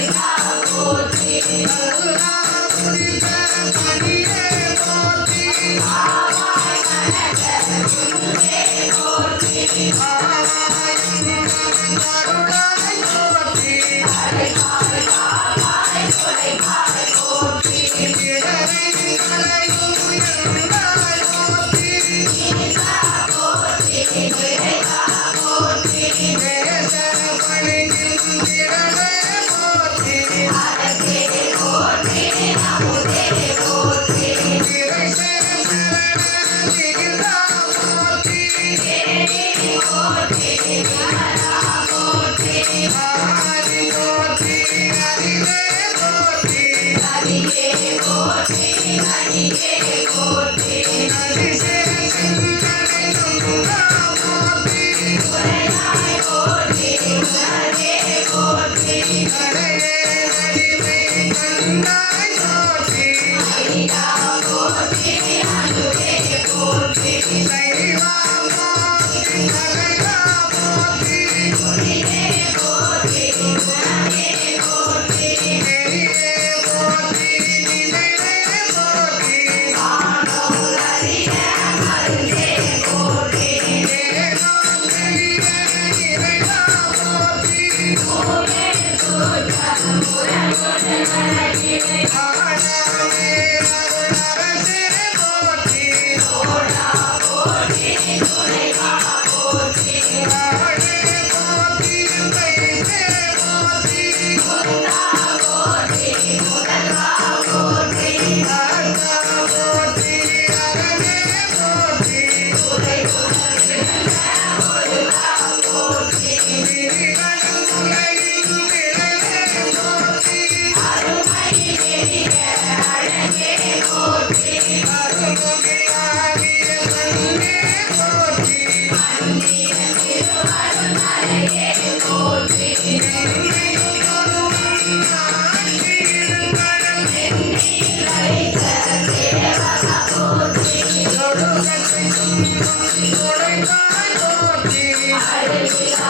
Thank you.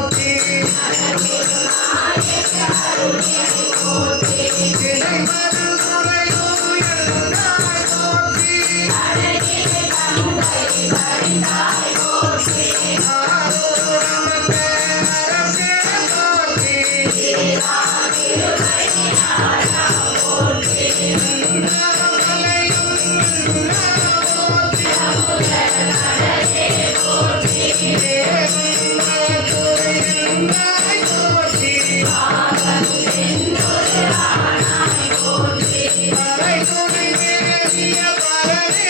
I'm not பாரதே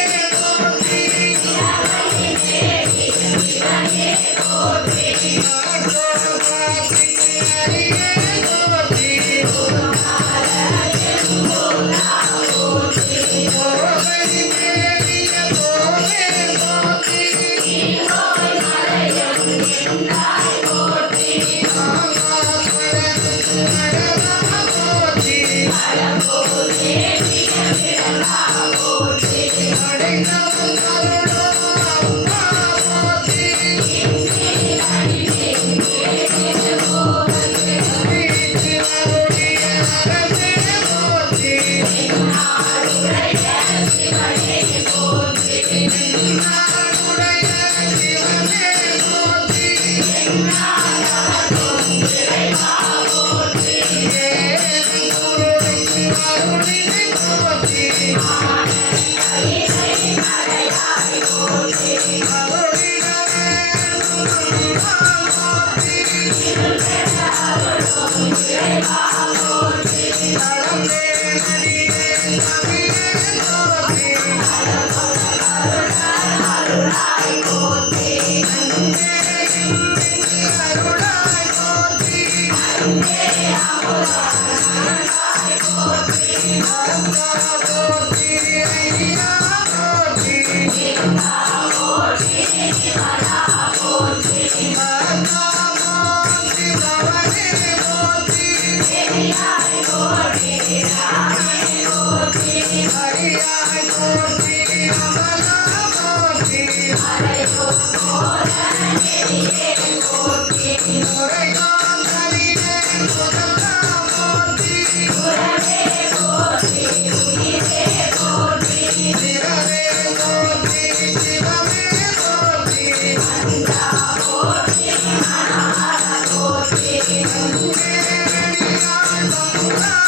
Bye. Thank you.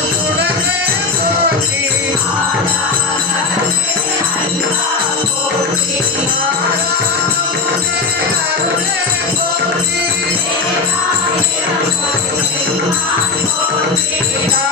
Yeah.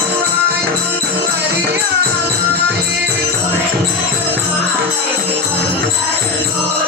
Oh,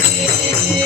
Música